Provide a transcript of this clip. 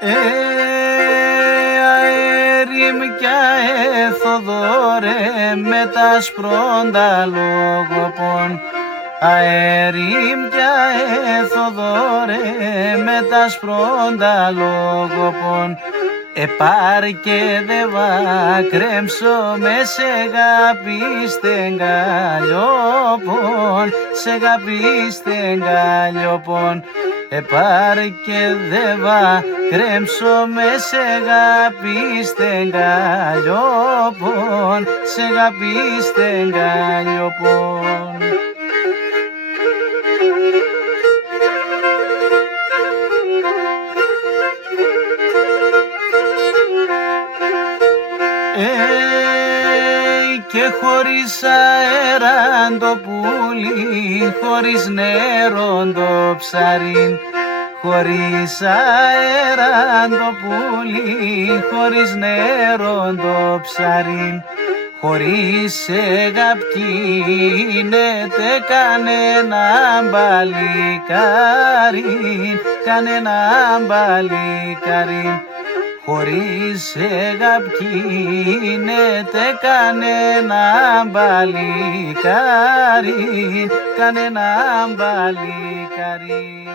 Αέριμ κι αεθοδόρε με τα σπρόντα λόγοπον. Αέριμ κι αεθοδόρε με τα σπρόντα λόγοπον. Επάρκε δε βάκρεμσο με σε γαπίστεγκαλιόπον, σε γαπίστεγκαλιόπον. Επάρκε δε βάκρεμσο με σε γαπίστεγκαλιόπον, σε γαπίστεγκαλιόπον. Και χωρίς αέραν το πουλί, χωρίς νερόν το ψαρίν. Χωρίς αέραν το πουλί, χωρίς νερόν το ψαρίν. Χωρίς εγαπτίνεται κανένα μπαλικάριν, κανένα μπαλικάριν. Χωρίς εγαπτίνεται κανένα μπαλικάριν, κανένα μπαλικάριν.